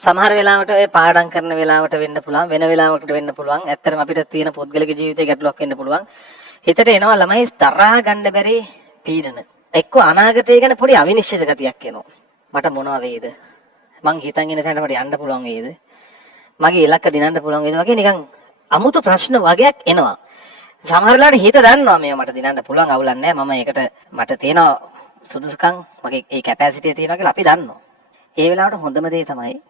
සමහර වෙලාවට ඔය පාඩම් කරන වෙලාවට වෙන්න පුළුවන් වෙන වෙලාවකට වෙන්න පුළුවන්. ඇත්තටම අපිට තියෙන පුද්ගලික ජීවිතේ ගැටලුවක් වෙන්න පුළුවන්. හිතට එනවා ළමයි තරහා ගන්න බැරි පීඩන. එක්ක අනාගතය ගැන පොඩි අවිනිශ්චිත ගතියක් එනවා. මට මොනවා වේද? මං හිතන් ඉන්න තැනට මට යන්න පුළුවන් වේද? මගේ ඉලක්ක දිනන්න පුළුවන් වේද වගේ නිකන් අමුතු ප්‍රශ්න වගේක් එනවා. සමහර වෙලාවට හිත දන්නවා මේවා මට දිනන්න පුළුවන් අවුලක් නැහැ. මම ඒකට මට තියෙන සුදුසුකම් මගේ ඒ කැපැසිටිය තියෙනවා කියලා අපි දන්නවා. ඒ වෙලාවට හොඳම දේ තමයි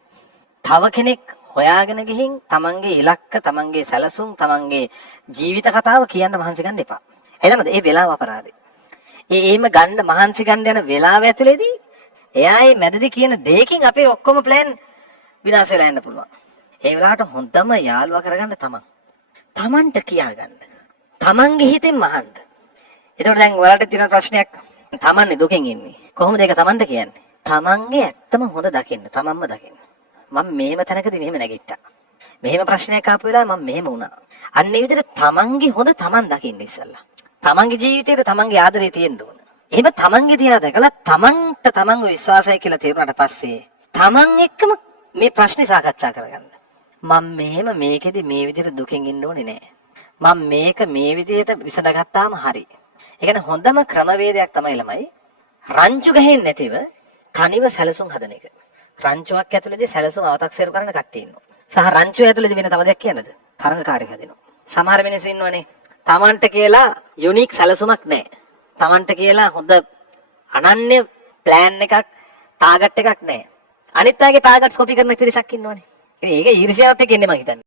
තව කෙනෙක් හොයාගෙන ගිහින් තමන්ගේ ඉලක්ක, තමන්ගේ සැලසුම්, තමන්ගේ ජීවිත කතාව කියන්න මහන්සි ගන්න එපා. එතනද ඒ වෙලාව අපරාධේ. එහෙම ගන්න මහන්සි ගන්න යන වෙලාව ඇතුලේදී එයා මේ මැදදී කියන දෙයකින් අපේ ඔක්කොම plan විනාශ වෙලා යන්න පුළුවන්. ඒ වෙලාවට හොඳම යාළුවා කරගන්න තමන්. තමන්ට කියාගන්න. තමන්ගේ හිතෙන් මහන්න. එතකොට දැන් ඔයාලට තියෙන ප්‍රශ්නයක් තමන්නේ දුකෙන් ඉන්නේ. කොහොමද ඒක තමන්ට කියන්නේ? තමන්ගේ ඇත්තම හොඳ දකින්න, තමන්ම දකින්න. මම මෙහෙම තැනකදී මෙහෙම නැගිට්ටා. මෙහෙම ප්‍රශ්නයක් ආපු වෙලාවේ මම මෙහෙම වුණා. අන්න ඒ විදිහට තමන්ගේ හොඳ තමන් දකින්න ඉස්සල්ලා. තමන්ගේ ජීවිතේට තමන්ගේ ආදරේ තියෙන්න ඕන. එහෙම තමන්ගේ දිහා දැකලා තමන්ට තමන්ව විශ්වාසය කියලා තේරුණාට පස්සේ තමන් එක්කම මේ ප්‍රශ්නේ සාකච්ඡා කරගන්න. මම මෙහෙම මේකෙදි මේ විදිහට දුකෙන් ඉන්න ඕනේ නෑ. මම මේක මේ විදිහට විසඳගත්තාම හරි. ඒ කියන්නේ හොඳම ක්‍රමවේදයක් තමයි ළමයි රංචු ගහෙන්නේ නැතිව තනිව සැලසුම් හදන එක. රංචුවක් ඇතුළේදී සැලසුම් අව탁සේරු කරන කට්ටිය ඉන්නවා. සහ රංචුව ඇතුළේදී වෙන තව දෙයක් කියන්නද? තරඟකාරී හදෙනවා. සමහර මිනිස්සු ඉන්නවනේ තමන්ට කියලා යුනික් සැලසුමක් නැහැ. තමන්ට කියලා හොඳ අනන්‍ය ප්ලෑන් එකක්, ටාගට් එකක් නැහැ. අනිත් අයගේ ටාගට්ස් කොපි කරන පිරිසක් ඉන්නවනේ. ඒක ඊර්ෂ්‍යාවත් එක්ක ඉන්නේ මං හිතන්නේ.